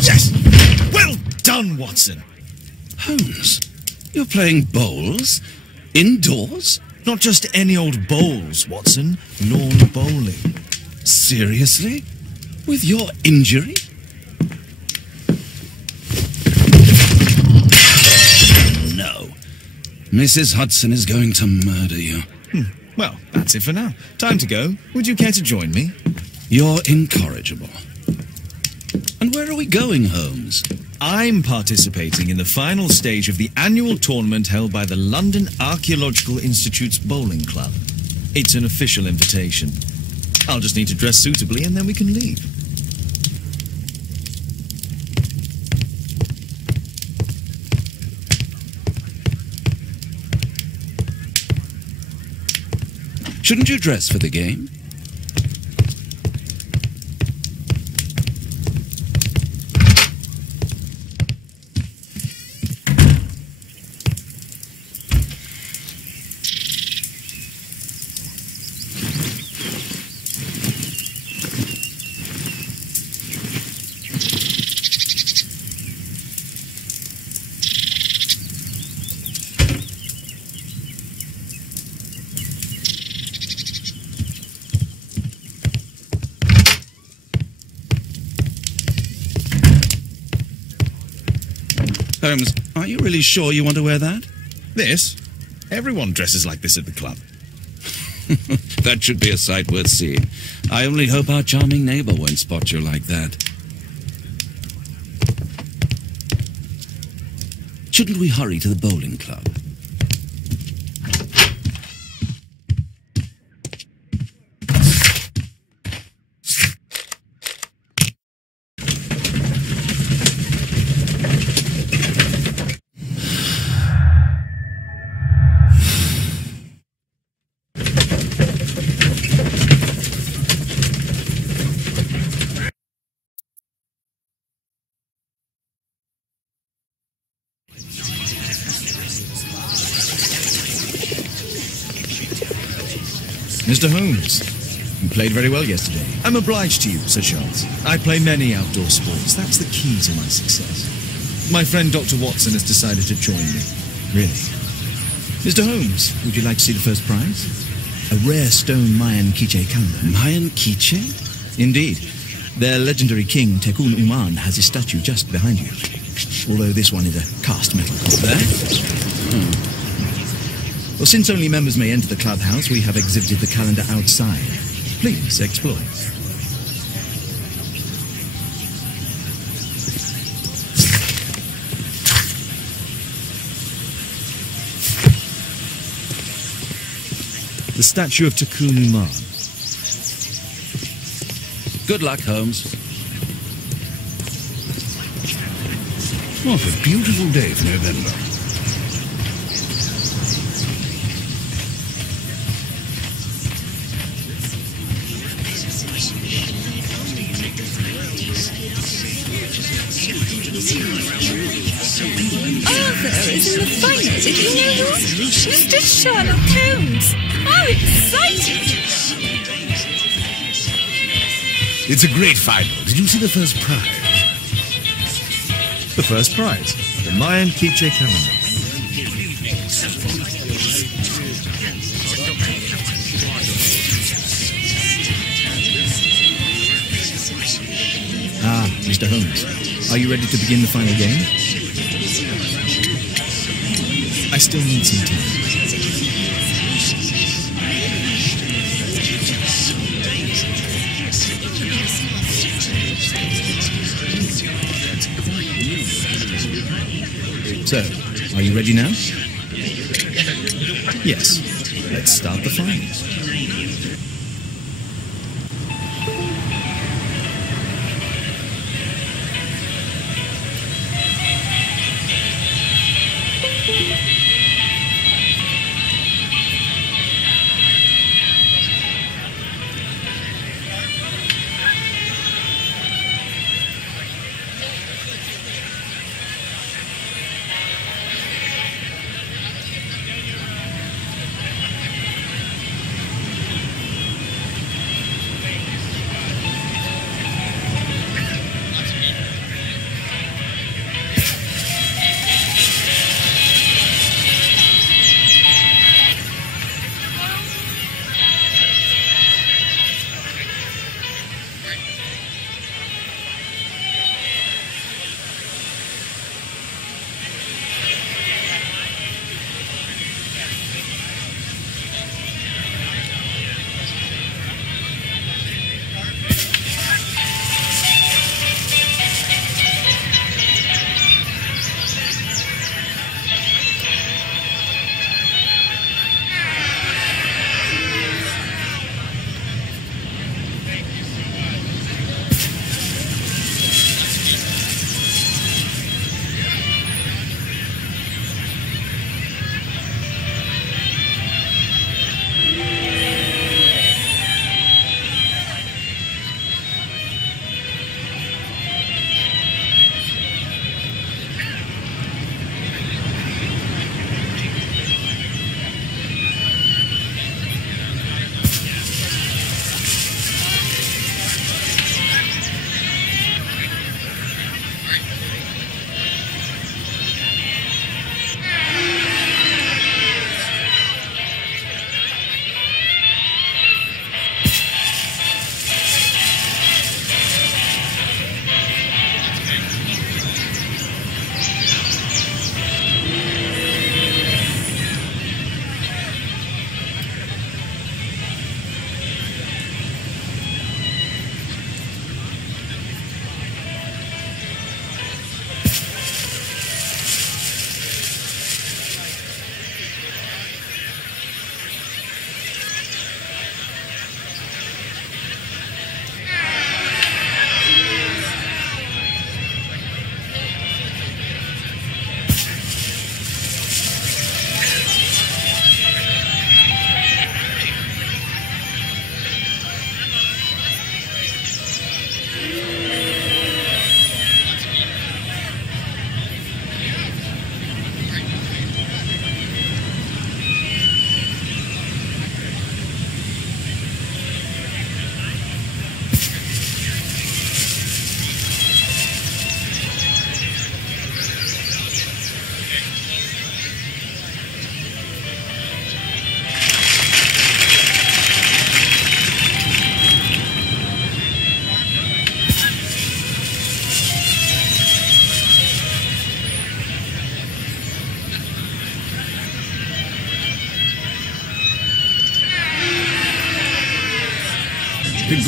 Yes! Well done, Watson! Holmes, you're playing bowls? Indoors? Not just any old bowls, Watson. Lawn bowling. Seriously? With your injury? Oh, no. Mrs. Hudson is going to murder you. Well, that's it for now. Time to go. Would you care to join me? You're incorrigible. And where are we going, Holmes? I'm participating in the final stage of the annual tournament held by the London Archaeological Institute's bowling club. It's an official invitation. I'll just need to dress suitably and then we can leave. Shouldn't you dress for the game? Holmes, are you really sure you want to wear that? This? Everyone dresses like this at the club. That should be a sight worth seeing. I only hope our charming neighbour won't spot you like that. Shouldn't we hurry to the bowling club? Mr. Holmes, you played very well yesterday. I'm obliged to you, Sir Charles. I play many outdoor sports. That's the key to my success. My friend Dr. Watson has decided to join me. Really. Mr. Holmes, would you like to see the first prize? A rare stone Mayan quiche calendar. Mayan quiche? Indeed. Their legendary king, Tecún Umán, has a statue just behind you. Although this one is a cast metal copy. That? Well, since only members may enter the clubhouse, we have exhibited the calendar outside. Please explore. The statue of Tecún Umán. Good luck, Holmes. What a beautiful day for November. Arthur is in the final. Did you know that? Mr. Sherlock Holmes. How exciting! It's a great final. Did you see the first prize? The first prize, the Mayan quiche calendar. Ah, Mr. Holmes, are you ready to begin the final game? I still need some time. So, are you ready now? Yes. Let's start the finals.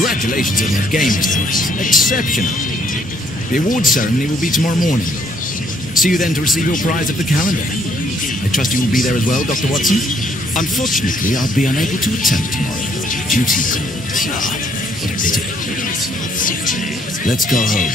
Congratulations on your game, Mr. Holmes. Exceptional. The awards ceremony will be tomorrow morning. See you then to receive your prize of the calendar. I trust you will be there as well, Dr. Watson? Unfortunately, I'll be unable to attend tomorrow. Duty calls. Ah, what a pity. Let's go home.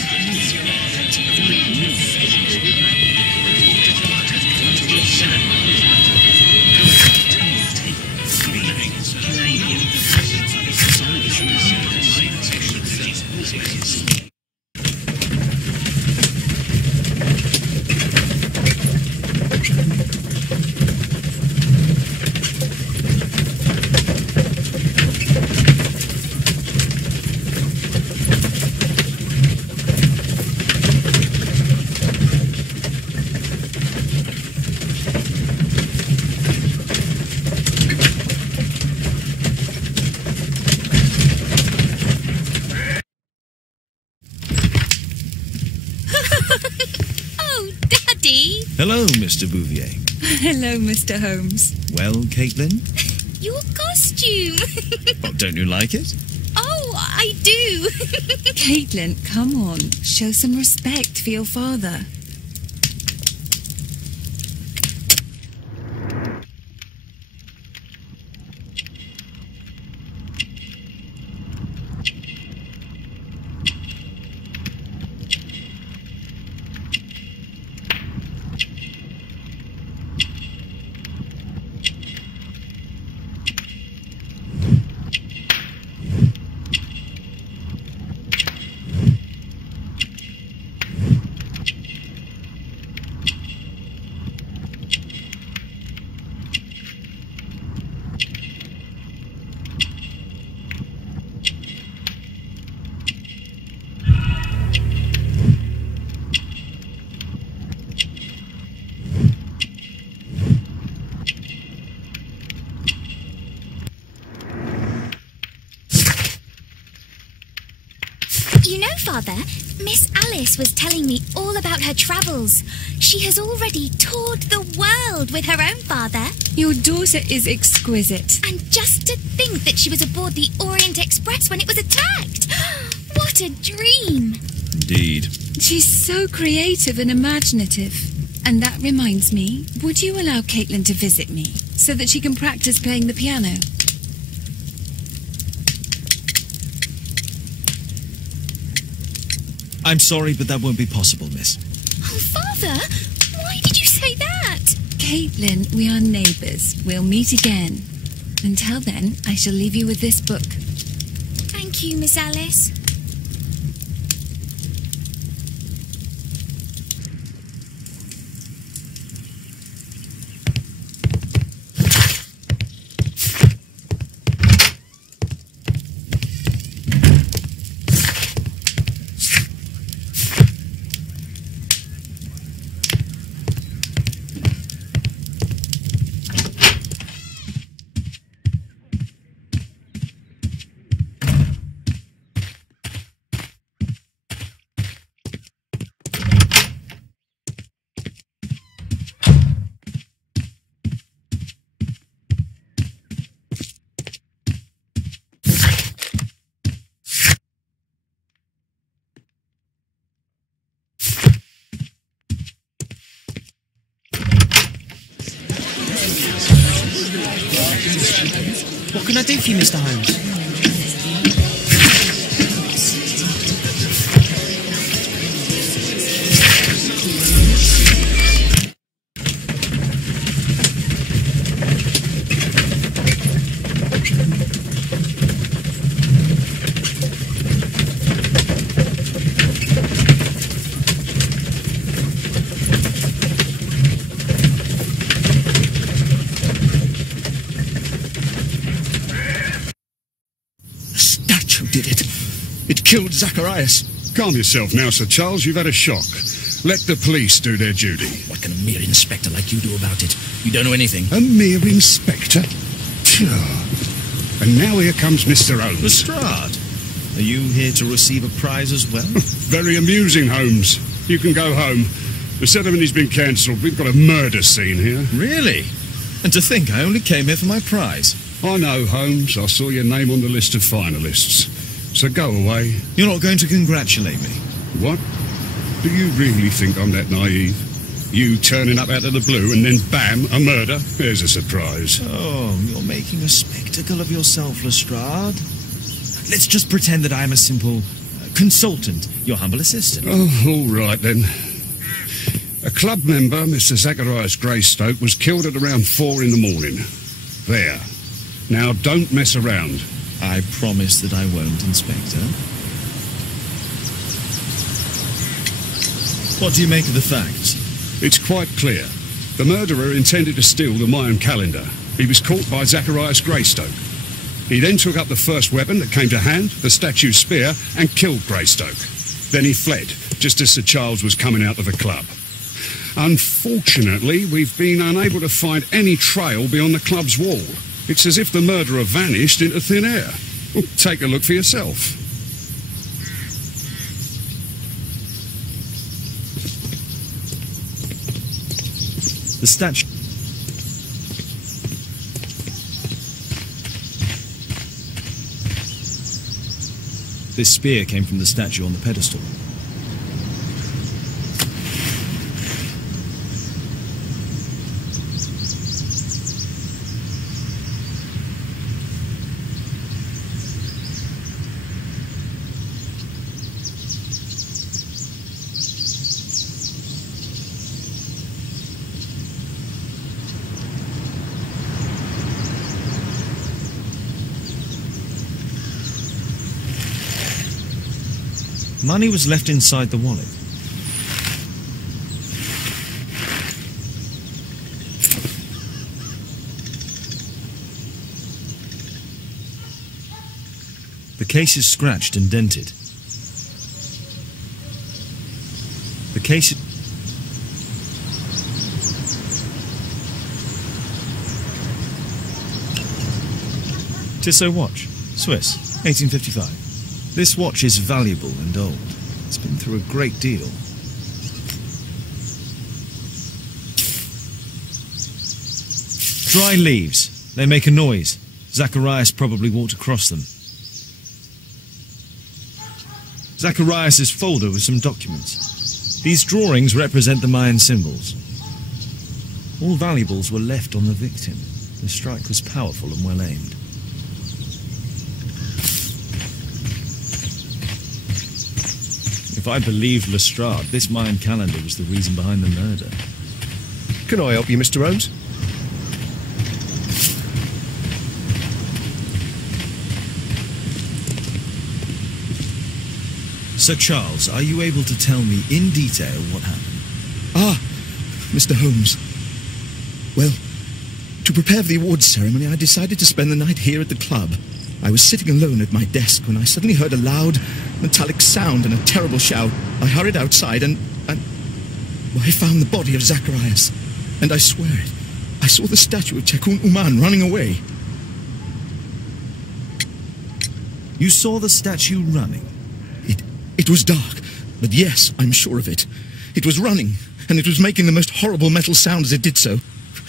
Hello, Mr. Bouvier. Hello, Mr. Holmes. Well, Caitlin? Your costume. Oh, don't you like it? Oh, I do. Caitlin, come on. Show some respect for your father. You know, Father, Miss Alice was telling me all about her travels. She has already toured the world with her own father. Your daughter is exquisite. And just to think that she was aboard the Orient Express when it was attacked. What a dream. Indeed. She's so creative and imaginative. And that reminds me, would you allow Caitlin to visit me so that she can practice playing the piano? I'm sorry, but that won't be possible, miss. Oh, Father, why did you say that? Caitlin, we are neighbours. We'll meet again. Until then, I shall leave you with this book. Thank you, Miss Alice. What can I do for you, Mr. Holmes? Did it? It killed Zacharias. Calm yourself now, Sir Charles. You've had a shock. Let the police do their duty. What can a mere inspector like you do about it? You don't know anything. A mere inspector? Phew. And now here comes Mr. Holmes. Lestrade, are you here to receive a prize as well? Very amusing, Holmes. You can go home. The ceremony's been cancelled. We've got a murder scene here. Really? And to think I only came here for my prize. I know, Holmes. I saw your name on the list of finalists. So go away. You're not going to congratulate me. What? Do you really think I'm that naive? You turning up out of the blue and then bam, a murder? There's a surprise. Oh, you're making a spectacle of yourself, Lestrade. Let's just pretend that I'm a simple consultant, your humble assistant. Oh, all right then. A club member, Mr. Zacharias Greystoke, was killed at around 4 in the morning. There. Now, don't mess around. I promise that I won't, Inspector. What do you make of the facts? It's quite clear. The murderer intended to steal the Mayan calendar. He was caught by Zacharias Greystoke. He then took up the first weapon that came to hand, the statue's spear, and killed Greystoke. Then he fled, just as Sir Charles was coming out of the club. Unfortunately, we've been unable to find any trail beyond the club's wall. It's as if the murderer vanished into thin air. Well, take a look for yourself. The statue... This spear came from the statue on the pedestal. Money was left inside the wallet. The case is scratched and dented. The case... Tissot watch, Swiss, 1855. This watch is valuable and old. It's been through a great deal. Dry leaves. They make a noise. Zacharias probably walked across them. Zacharias' folder with some documents. These drawings represent the Mayan symbols. All valuables were left on the victim. The strike was powerful and well aimed. If I believed Lestrade, this Mayan calendar was the reason behind the murder. Can I help you, Mr. Holmes? Sir Charles, are you able to tell me in detail what happened? Ah, Mr. Holmes. Well, to prepare for the awards ceremony, I decided to spend the night here at the club. I was sitting alone at my desk when I suddenly heard a loud, metallic sound and a terrible shout. I hurried outside and I found the body of Zacharias. And I swear it, I saw the statue of Tecún Umán running away. You saw the statue running? It was dark, but yes, I'm sure of it. It was running, and it was making the most horrible metal sound as it did so.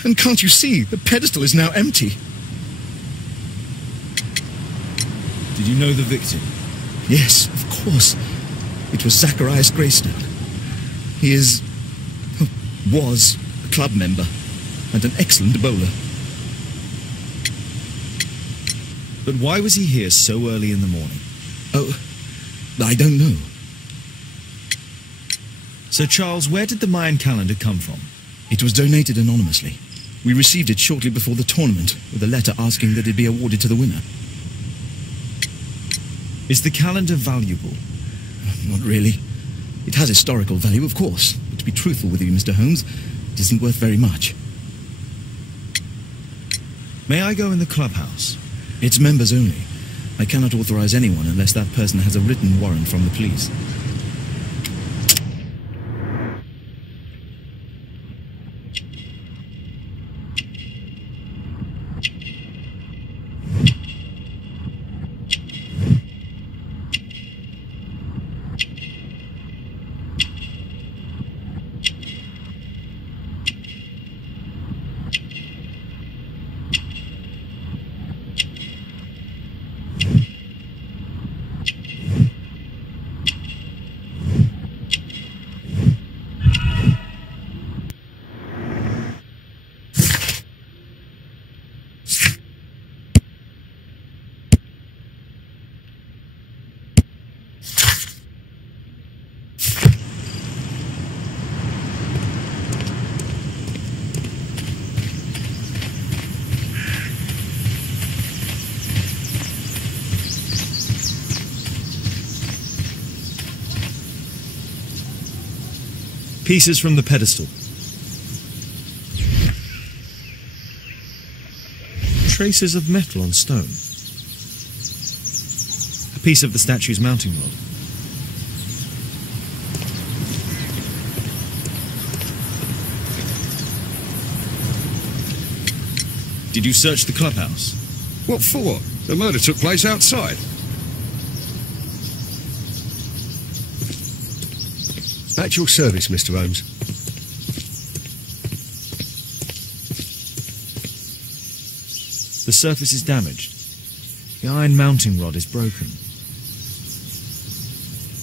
And can't you see, the pedestal is now empty. Did you know the victim? Yes, of course. It was Zacharias Greystoke. He was a club member and an excellent bowler. But why was he here so early in the morning? Oh, I don't know. Sir Charles, where did the Mayan calendar come from? It was donated anonymously. We received it shortly before the tournament with a letter asking that it be awarded to the winner. Is the calendar valuable? Not really. It has historical value, of course, but to be truthful with you, Mr. Holmes, it isn't worth very much. May I go in the clubhouse? It's members only. I cannot authorize anyone unless that person has a written warrant from the police. Pieces from the pedestal. Traces of metal on stone. A piece of the statue's mounting rod. Did you search the clubhouse? What for? The murder took place outside. At your service, Mr. Holmes. The surface is damaged. The iron mounting rod is broken.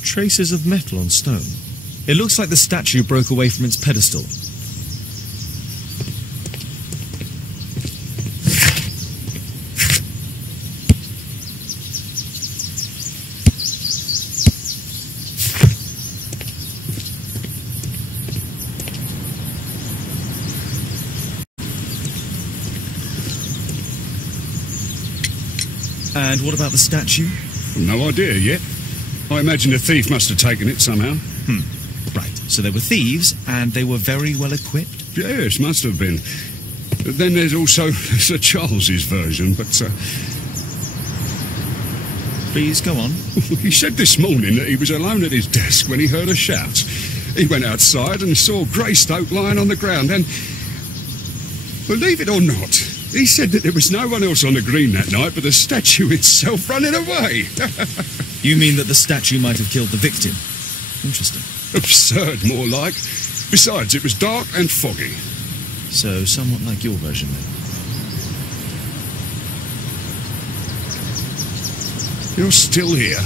Traces of metal on stone. It looks like the statue broke away from its pedestal. And what about the statue? No idea yet. I imagine the thief must have taken it somehow. Right, so they were thieves, and they were very well equipped? Yes, must have been. But then there's also Sir Charles's version, but... Please, go on. He said this morning that he was alone at his desk when he heard a shout. He went outside and saw Greystoke lying on the ground, and... believe it or not, he said that there was no one else on the green that night but the statue itself running away. You mean that the statue might have killed the victim? Interesting. Absurd, more like. Besides, it was dark and foggy. So, somewhat like your version, then. You're still here.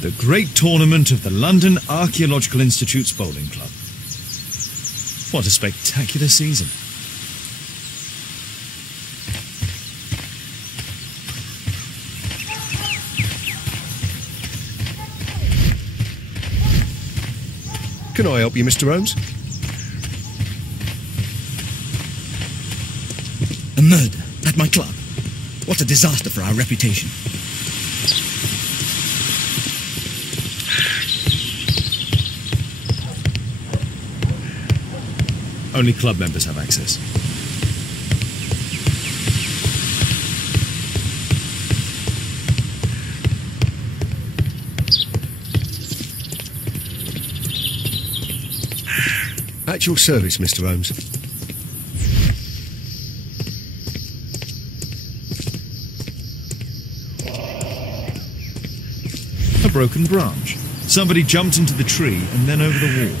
The great tournament of the London Archaeological Institute's bowling club. What a spectacular season. Can I help you, Mr. Holmes? A murder at my club. What a disaster for our reputation. Only club members have access. At your service, Mr. Holmes. A broken branch. Somebody jumped into the tree and then over the wall.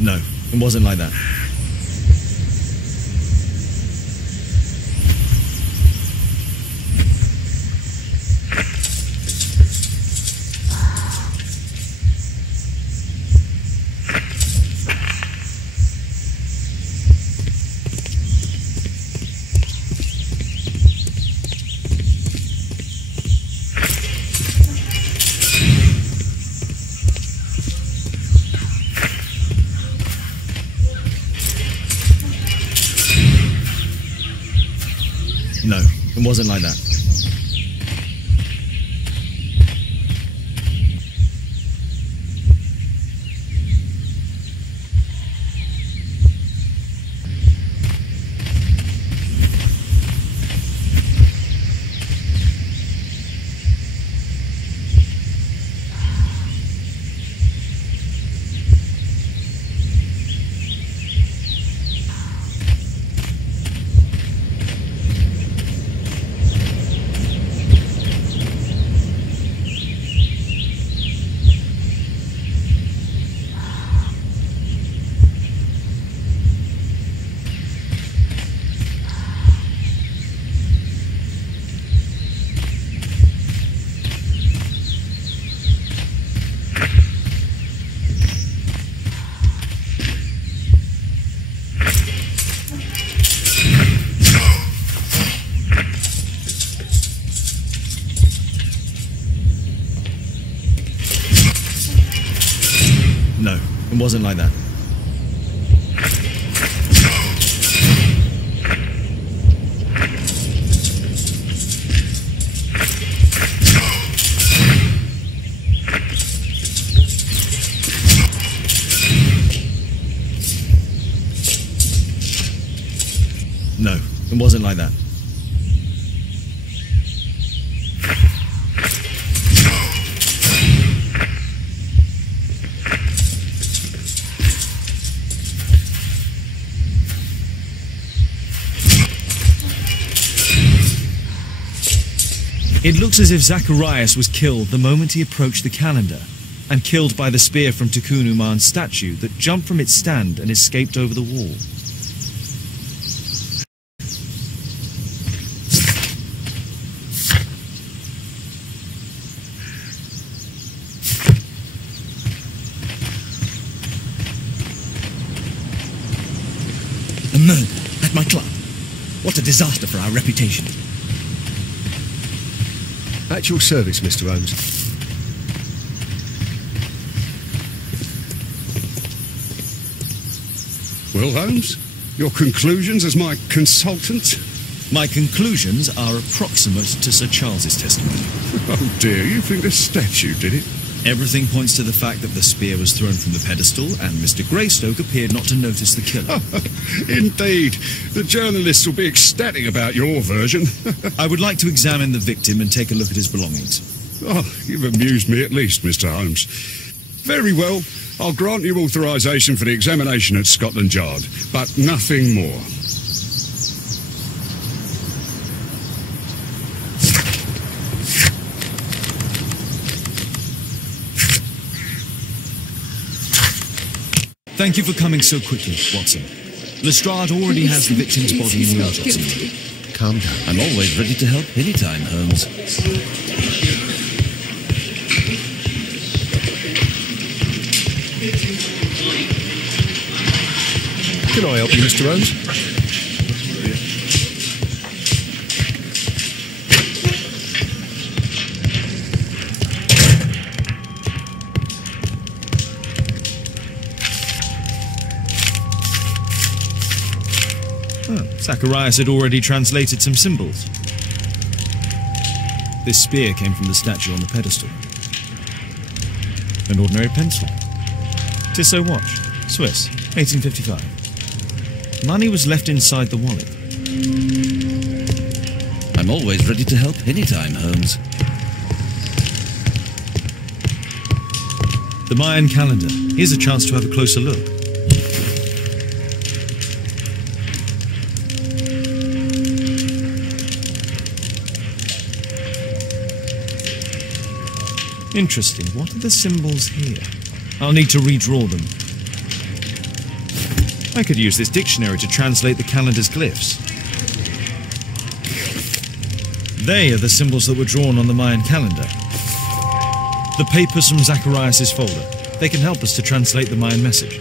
No, it wasn't like that. No, it wasn't like that. No, it wasn't like that. No, it wasn't like that. It looks as if Zacharias was killed the moment he approached the calendar, and killed by the spear from Tecún Umán's statue that jumped from its stand and escaped over the wall. A murder at my club. What a disaster for our reputation. At your service, Mr. Holmes. Well, Holmes, your conclusions as my consultant? My conclusions are approximate to Sir Charles's testimony. Oh dear, you think the statue did it? Everything points to the fact that the spear was thrown from the pedestal and Mr. Greystoke appeared not to notice the killer. Indeed. The journalists will be ecstatic about your version. I would like to examine the victim and take a look at his belongings. Oh, you've amused me at least, Mr. Holmes. Very well. I'll grant you authorisation for the examination at Scotland Yard, but nothing more. Thank you for coming so quickly, Watson. Lestrade already has the victim's body in the autopsy. Calm down. I'm always ready to help anytime, Holmes. Can I help you, Mr. Holmes? Zacharias had already translated some symbols. This spear came from the statue on the pedestal. An ordinary pencil. Tissot watch, Swiss, 1855. Money was left inside the wallet. I'm always ready to help anytime, Holmes. The Mayan calendar. Here's a chance to have a closer look. Interesting. What are the symbols here? I'll need to redraw them. I could use this dictionary to translate the calendar's glyphs. They are the symbols that were drawn on the Mayan calendar. The papers from Zacharias' folder. They can help us to translate the Mayan message.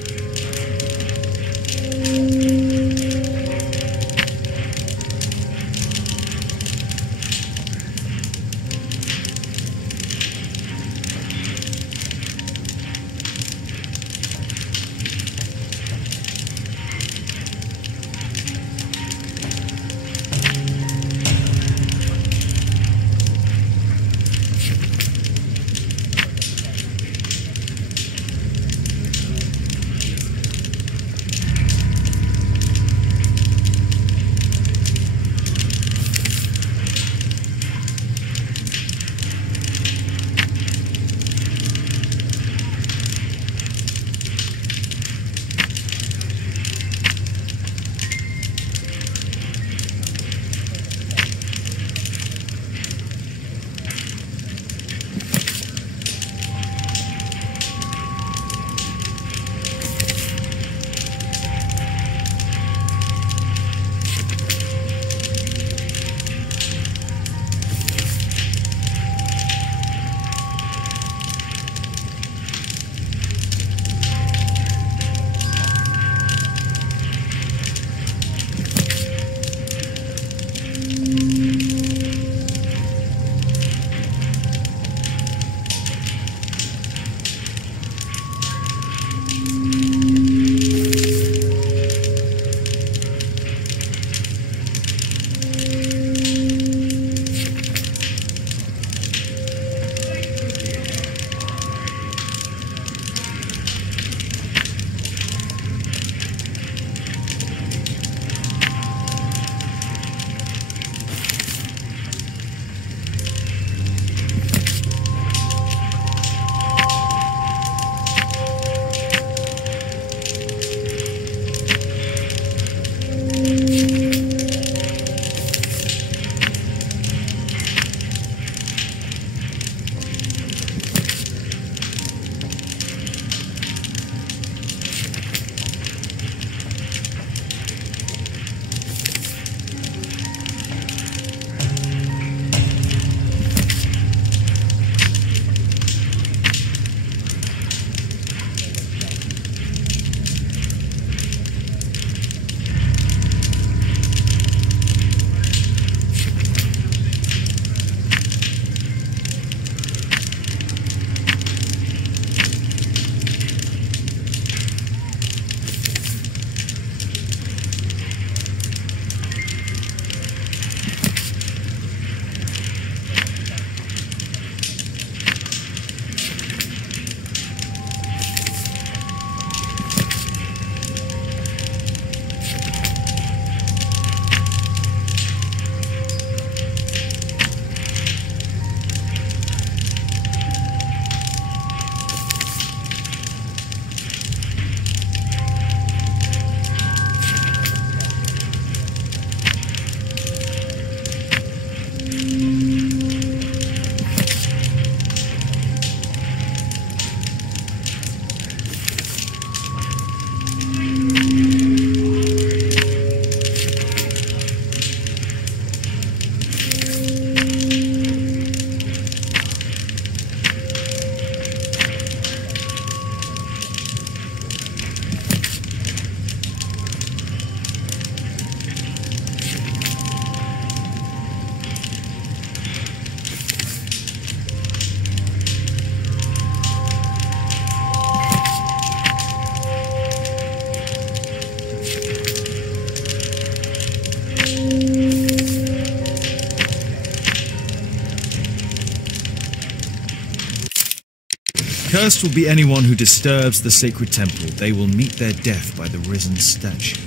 Cursed will be anyone who disturbs the sacred temple. They will meet their death by the risen statue.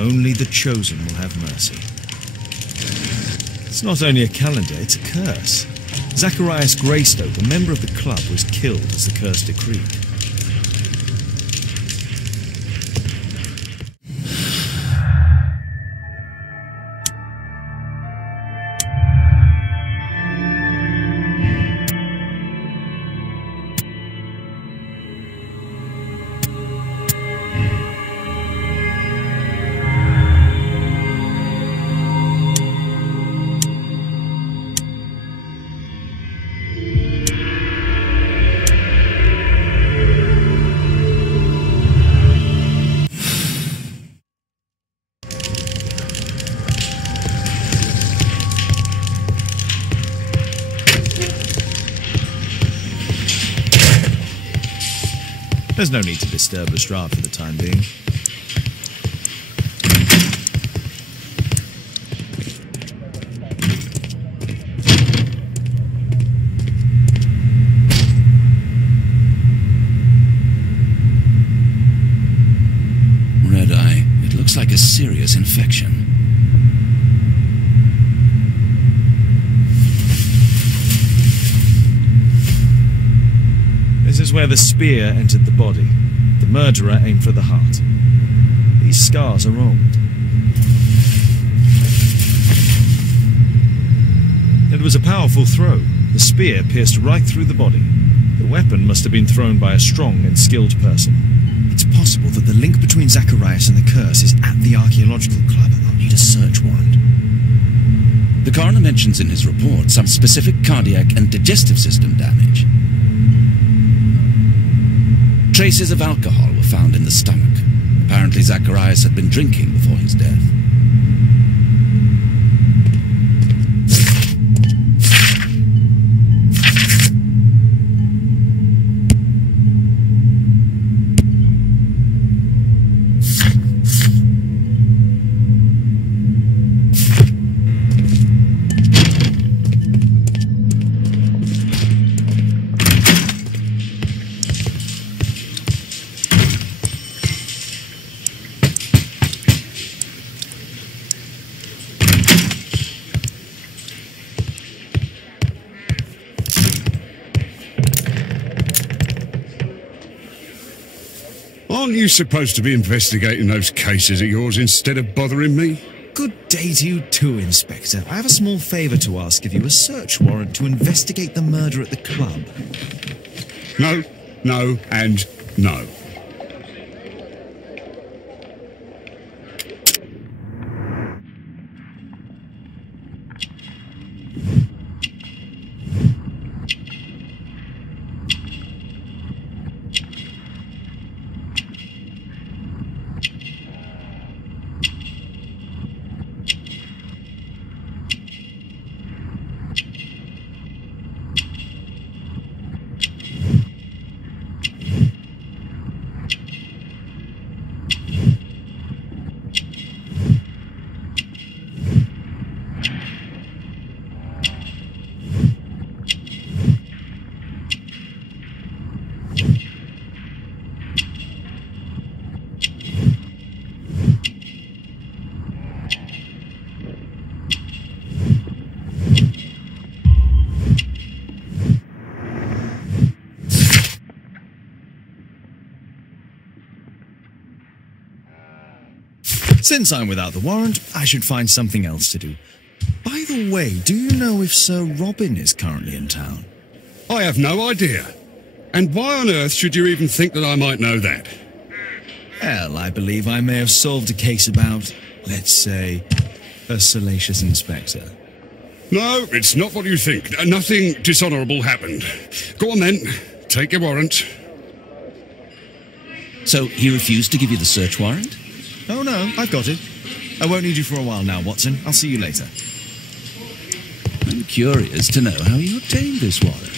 Only the chosen will have mercy. It's not only a calendar, it's a curse. Zacharias Greystoke, a member of the club, was killed as the curse decreed. There's no need to disturb Lestrade for the time being. Red eye. It looks like a serious infection. This is where the spear entered the body. The murderer aimed for the heart. These scars are old. It was a powerful throw. The spear pierced right through the body. The weapon must have been thrown by a strong and skilled person. It's possible that the link between Zacharias and the curse is at the archaeological club. I'll need a search warrant. The coroner mentions in his report some specific cardiac and digestive system damage. Traces of alcohol were found in the stomach. Apparently Zacharias had been drinking before his death. Aren't you supposed to be investigating those cases of yours instead of bothering me? Good day to you too, Inspector. I have a small favour to ask of you, a search warrant to investigate the murder at the club. No, no, and no. Since I'm without the warrant, I should find something else to do. By the way, do you know if Sir Robin is currently in town? I have no idea. And why on earth should you even think that I might know that? Well, I believe I may have solved a case about, let's say, a salacious inspector. No, it's not what you think. Nothing dishonourable happened. Go on then, take your warrant. So he refused to give you the search warrant? Oh no, I've got it. I won't need you for a while now, Watson. I'll see you later. I'm curious to know how you obtained this warrant.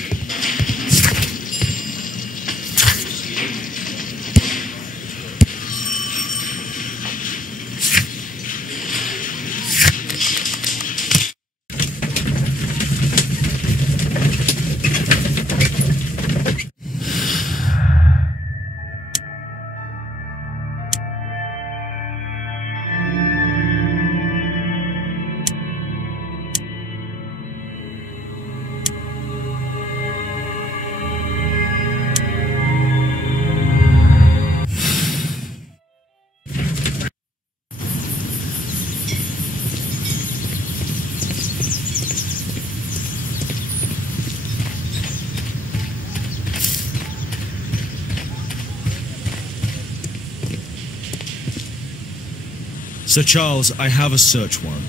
Sir Charles, I have a search warrant.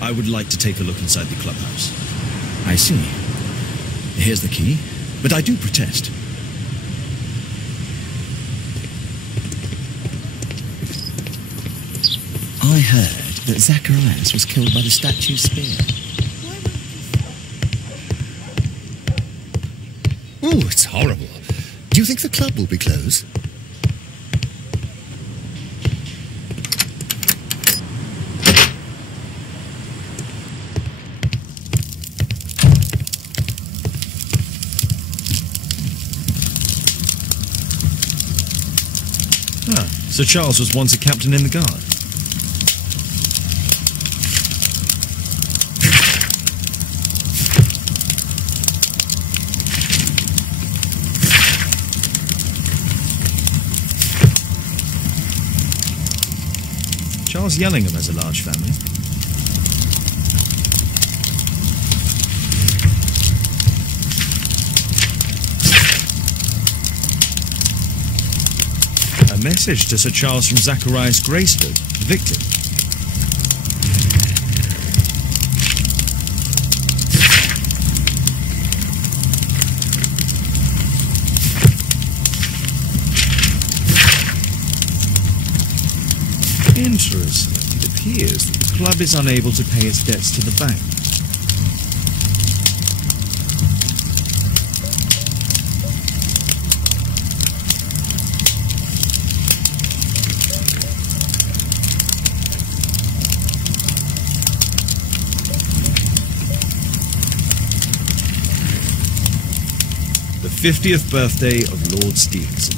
I would like to take a look inside the clubhouse. I see. Here's the key, but I do protest. I heard that Zacharias was killed by the statue's spear. Oh, it's horrible. Do you think the club will be closed? Sir Charles was once a captain in the guard. Charles Yellingham has a large family. A message to Sir Charles from Zacharias Greystoke, the victim. Interesting. It appears that the club is unable to pay its debts to the bank. The 50th birthday of Lord Stevenson.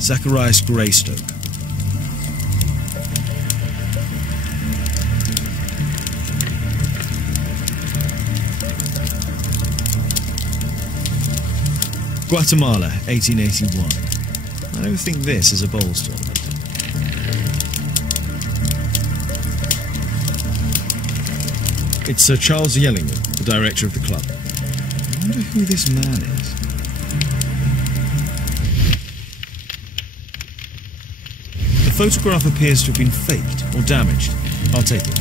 Zacharias Greystoke. Guatemala, 1881. I don't think this is a bowls tournament. It's Sir Charles Yellingham, the director of the club. I wonder who this man is. The photograph appears to have been faked or damaged. I'll take it.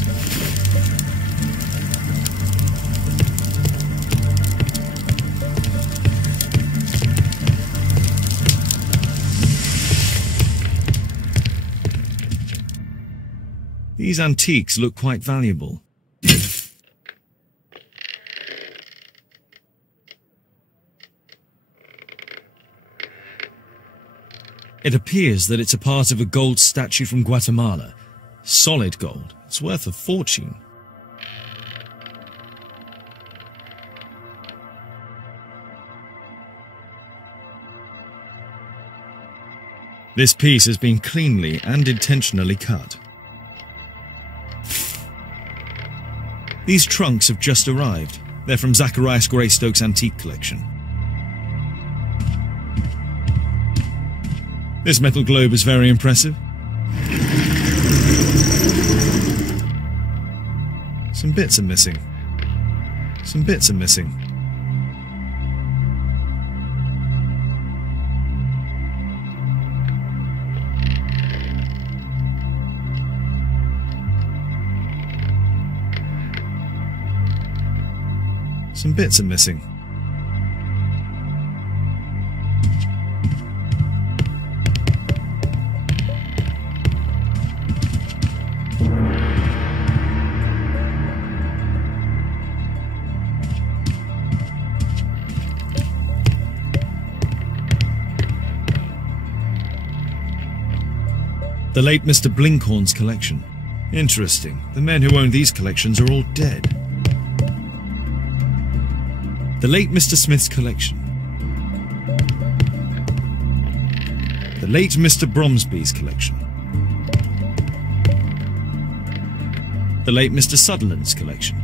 These antiques look quite valuable. It appears that it's a part of a gold statue from Guatemala. Solid gold. It's worth a fortune. This piece has been cleanly and intentionally cut. These trunks have just arrived. They're from Zacharias Greystoke's antique collection. This metal globe is very impressive. Some bits are missing. Some bits are missing. Some bits are missing. The late Mr. Blinkhorn's collection. Interesting. The men who own these collections are all dead. The late Mr. Smith's collection. The late Mr. Bromsby's collection. The late Mr. Sutherland's collection.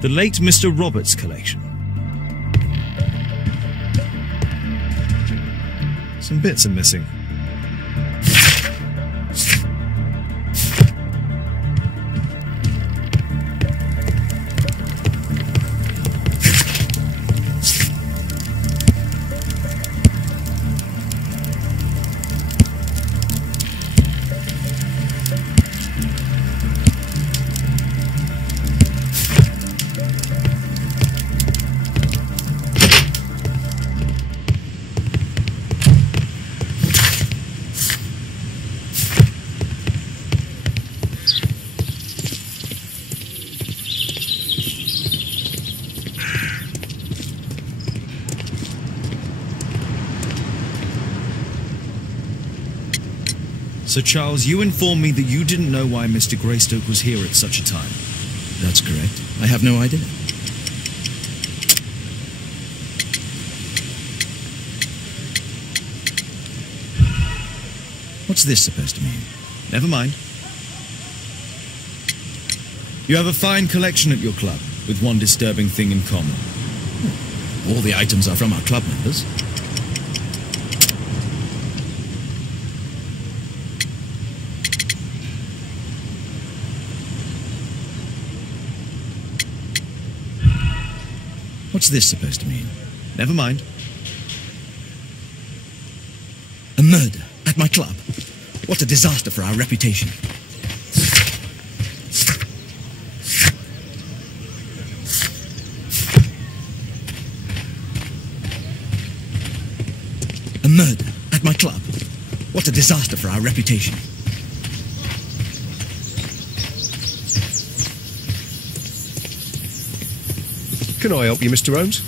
The late Mr. Roberts' collection. Some bits are missing. Sir Charles, you informed me that you didn't know why Mr. Greystoke was here at such a time. That's correct. I have no idea. What's this supposed to mean? Never mind. You have a fine collection at your club, with one disturbing thing in common. All the items are from our club members. What's this supposed to mean? Never mind. A murder at my club. What a disaster for our reputation. A murder at my club. What a disaster for our reputation. Can I help you, Mr. Holmes?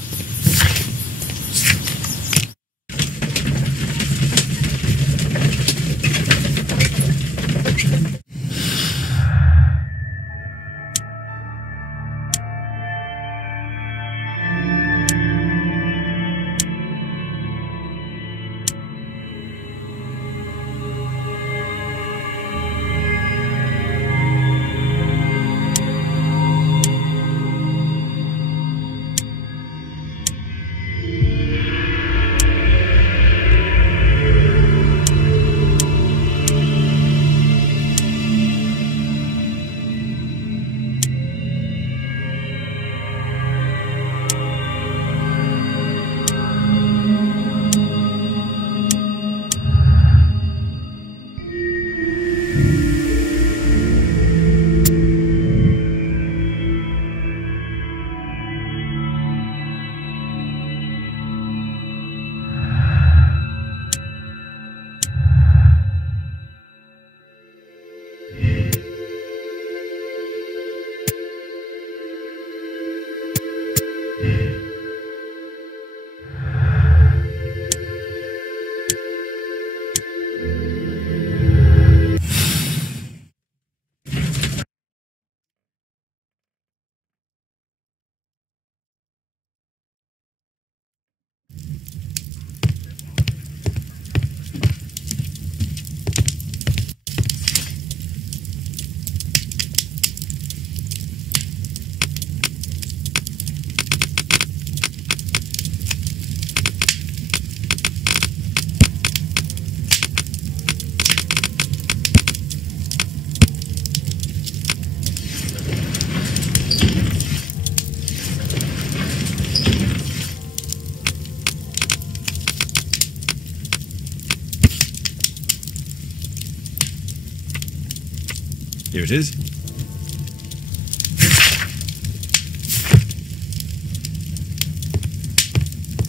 Here it is.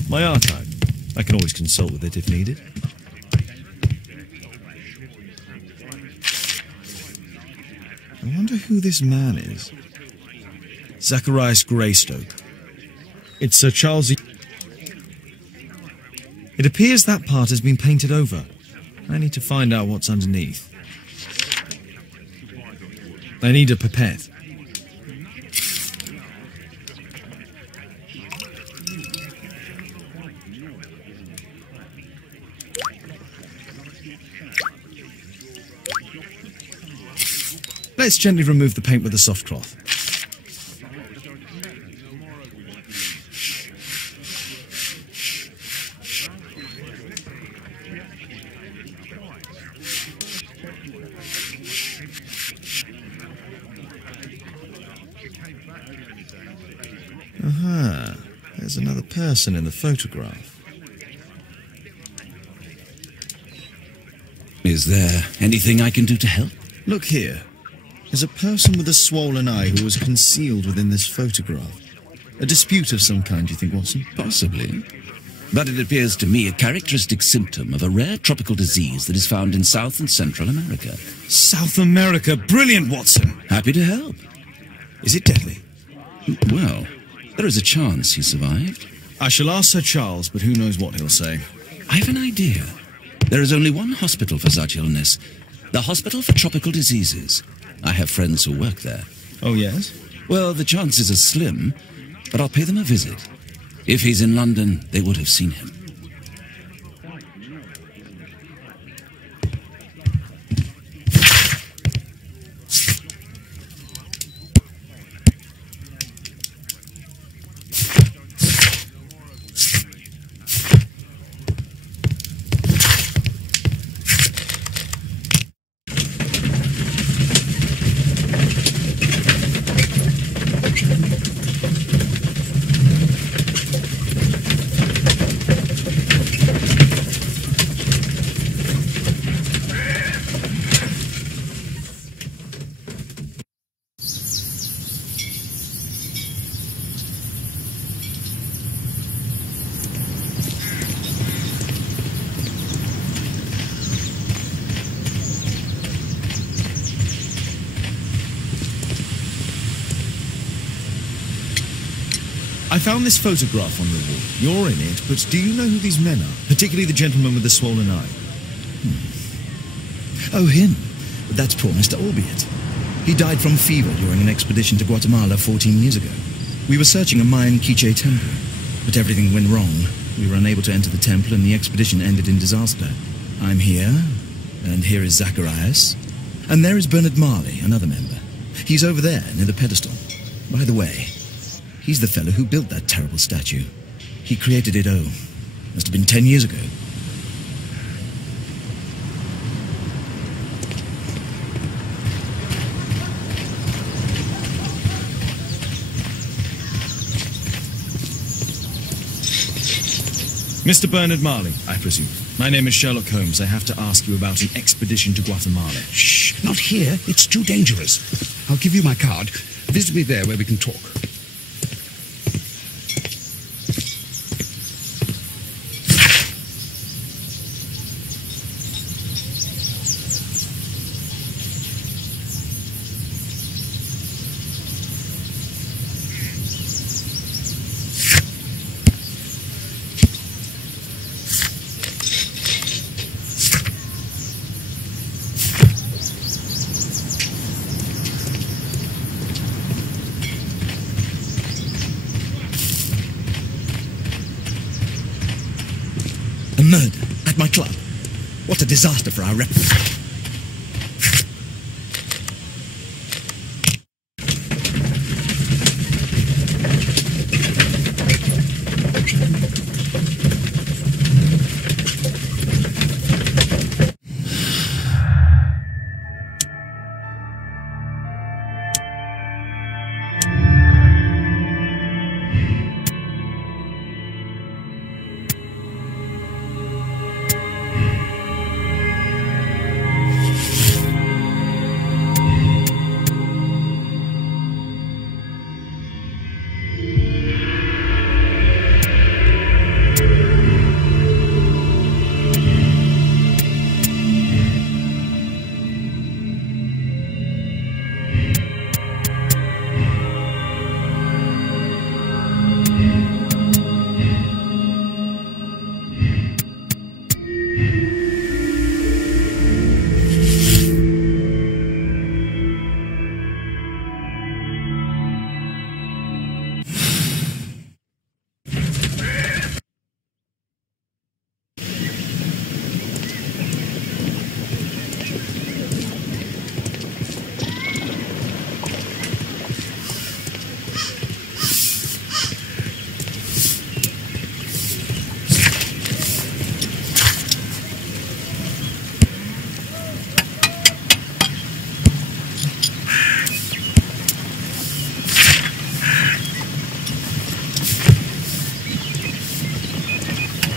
My archive. I can always consult with it if needed. I wonder who this man is. Zacharias Greystoke. It's Sir Charles. It appears that part has been painted over. I need to find out what's underneath. I need a pipette. Let's gently remove the paint with a soft cloth. Aha. There's another person in the photograph. Is there anything I can do to help? Look here. There's a person with a swollen eye who was concealed within this photograph. A dispute of some kind, do you think, Watson? Possibly. But it appears to me a characteristic symptom of a rare tropical disease that is found in South and Central America. South America! Brilliant, Watson! Happy to help. Is it deadly? Well, there is a chance he survived. I shall ask Sir Charles, but who knows what he'll say. I have an idea. There is only one hospital for such illness. The Hospital for Tropical Diseases. I have friends who work there. Oh, yes? Well, the chances are slim, but I'll pay them a visit. If he's in London, they would have seen him. I found this photograph on your wall. You're in it, but do you know who these men are? Particularly the gentleman with the swollen eye. Oh, him. That's poor Mr. Albeit. He died from fever during an expedition to Guatemala 14 years ago. We were searching a Mayan Quiche temple, but everything went wrong. We were unable to enter the temple and the expedition ended in disaster. I'm here, and here is Zacharias, and there is Bernard Marley, another member. He's over there, near the pedestal. By the way, he's the fellow who built that terrible statue. He created it, must have been 10 years ago. Mr. Bernard Marley, I presume. My name is Sherlock Holmes. I have to ask you about an expedition to Guatemala. Shh, not here. It's too dangerous. I'll give you my card. Visit me there where we can talk. A murder at my club. What a disaster for our reputation.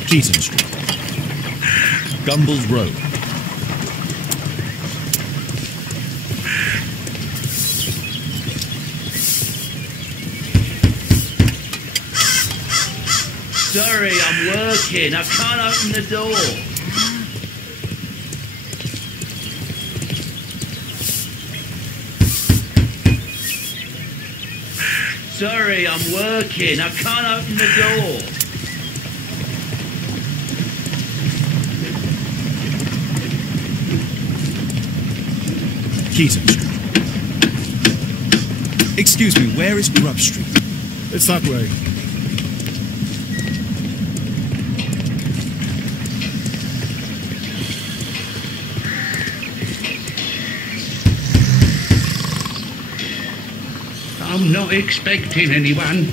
Keaton Street. Gumballs Road. Sorry, I'm working. I can't open the door. Sorry, I'm working. I can't open the door. Keaton Street. Excuse me, where is Grub Street? It's that way. I'm not expecting anyone.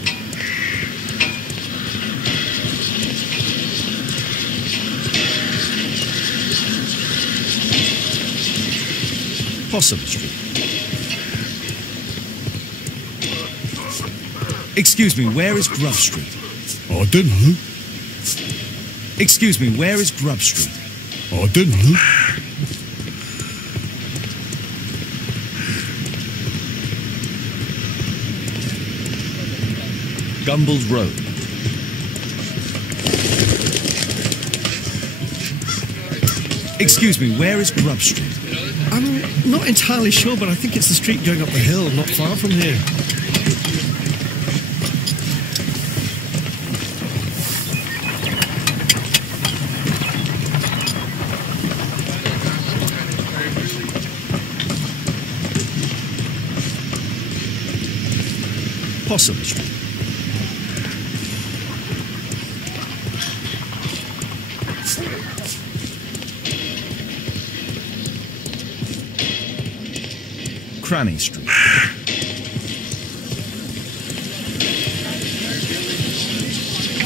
Possum Street. Excuse me, where is Grub Street? I don't know. Excuse me, where is Grub Street? I don't know. Gumballs Road. Excuse me, where is Grub Street? I'm not entirely sure, but I think it's the street going up the hill, not far from here. Possum Street. Cranny Street.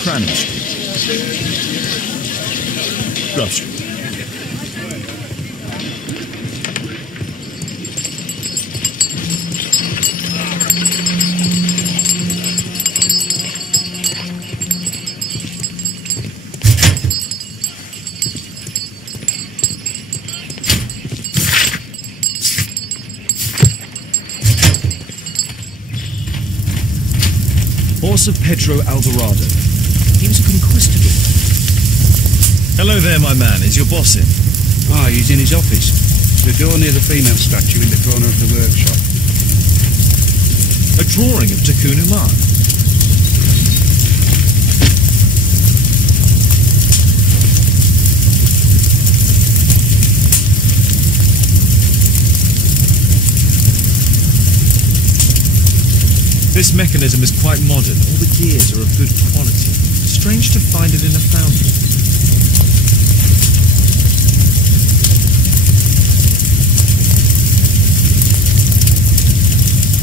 Cranny Street. Grub Street. Horse of Pedro Alvarado. He was a conquistador. Hello there, my man. Is your boss in? Ah, he's in his office. The door near the female statue in the corner of the workshop. A drawing of Tecún Umán. This mechanism is quite modern. All the gears are of good quality. Strange to find it in a foundry.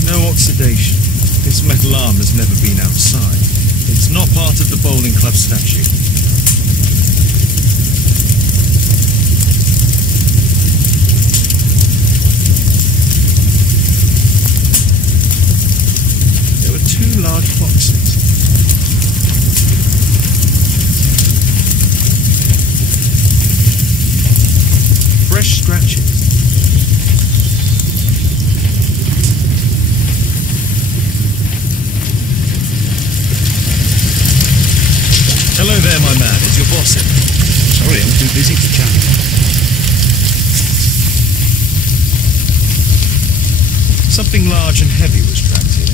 No oxidation. This metal arm has never been outside. It's not part of the bowling club statue. Two large boxes. Fresh scratches. Hello there, my man. Is your boss in? Sorry, I'm too busy to chat. Something large and heavy was trapped here.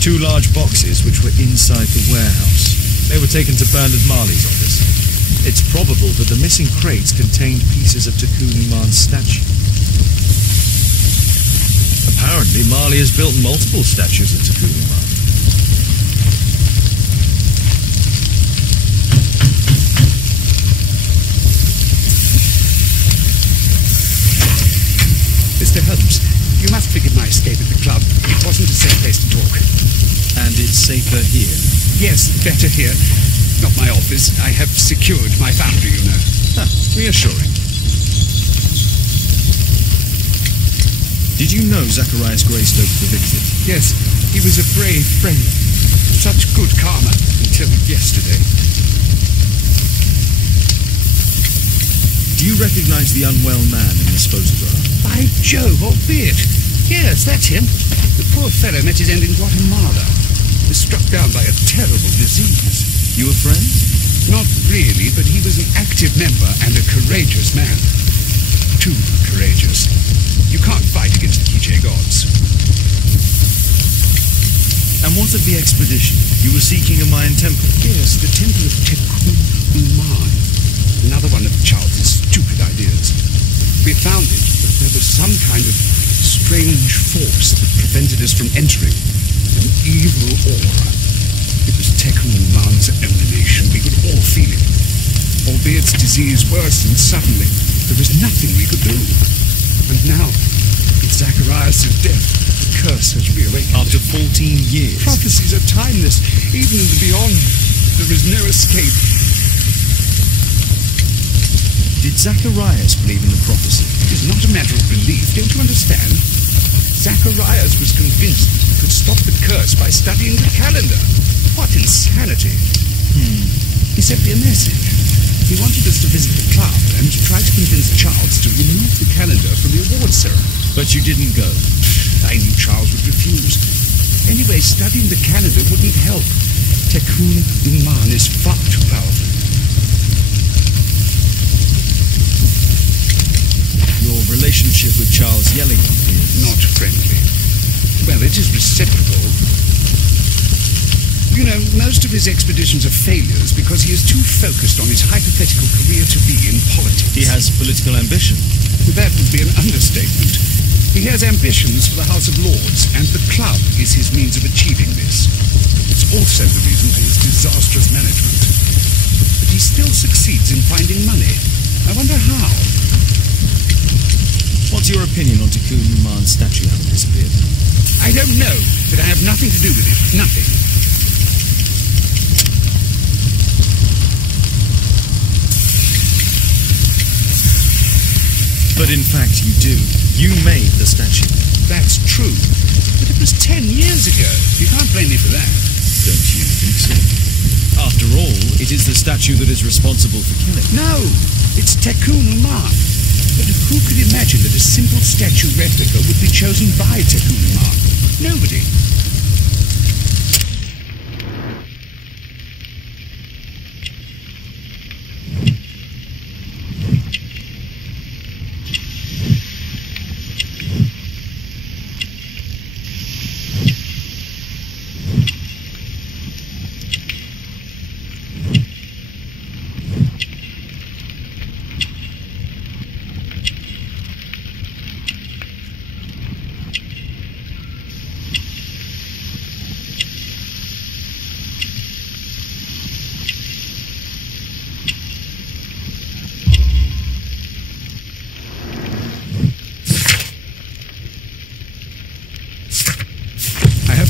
Two large boxes which were inside the warehouse. They were taken to Bernard Marley's office. It's probable that the missing crates contained pieces of Tecún Umán's statue. Apparently, Marley has built multiple statues of Tecún Umán. Mr. Holmes, you must forgive my escape at the club. It wasn't a safe place to talk. And it's safer here. Yes, better here. Not my office. I have secured my foundry, you know. Reassuring. Did you know Zacharias Greystoke the victim? Yes, he was a brave friend. Such good karma until yesterday. Do you recognize the unwell man in this photograph? By Jove, albeit. Yes, that's him. The poor fellow met his end in Guatemala. Was struck down by a terrible disease. You were friends? Not really, but he was an active member and a courageous man. Too courageous. You can't fight against the Quiche gods. And what of the expedition? You were seeking a Mayan temple? Yes, the temple of Tecún Umán. Another one of Charles's stupid ideas. We found it, but there was some kind of strange force that prevented us from entering. An evil aura. It was Tecún Umán's emanation. We could all feel it. Albeit its disease worsened suddenly, there was nothing we could do. And now, with Zacharias' death, the curse has reawakened. After 14 years? Prophecies are timeless. Even in the beyond, there is no escape. Did Zacharias believe in the prophecy? It is not a matter of belief, don't you understand? Zacharias was convinced he could stop the curse by studying the calendar. What insanity! He sent me a message. He wanted us to visit the club and try to convince Charles to remove the calendar from the awards ceremony. But you didn't go? I knew Charles would refuse. Anyway, studying the calendar wouldn't help. Tecún Umán is far too powerful. Your relationship with Charles Yellingham is... not friendly. Well, it is reciprocal. You know, most of his expeditions are failures because he is too focused on his hypothetical career to be in politics. He has political ambition. That would be an understatement. He has ambitions for the House of Lords, and the club is his means of achieving this. It's also the reason for his disastrous management. But he still succeeds in finding money. I wonder how. What's your opinion on Tecún Umán's statue having disappeared? I don't know, but I have nothing to do with it. Nothing. But in fact, you do. You made the statue. That's true. But it was 10 years ago. You can't blame me for that. Don't you think so? After all, it is the statue that is responsible for killing. No, it's Tecún Umán. But who could imagine that a simple statue replica would be chosen by Tecún Umán? Nobody.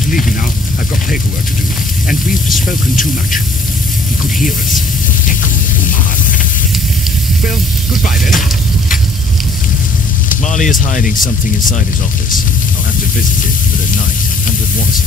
Leave me now. I've got paperwork to do. And we've spoken too much. He could hear us. Tecún Umán. Well, goodbye then. Marley is hiding something inside his office. I'll have to visit it, but at night, and with Watson.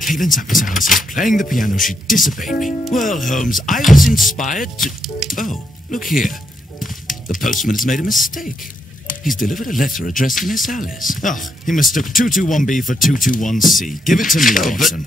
Caitlin's at Miss Alice's playing the piano. She'd disobeyed me. Well, Holmes, I was inspired to... Oh, look here. The postman has made a mistake. He's delivered a letter addressed to Miss Alice. Oh, he mistook 221B for 221C. Give it to me, Watson.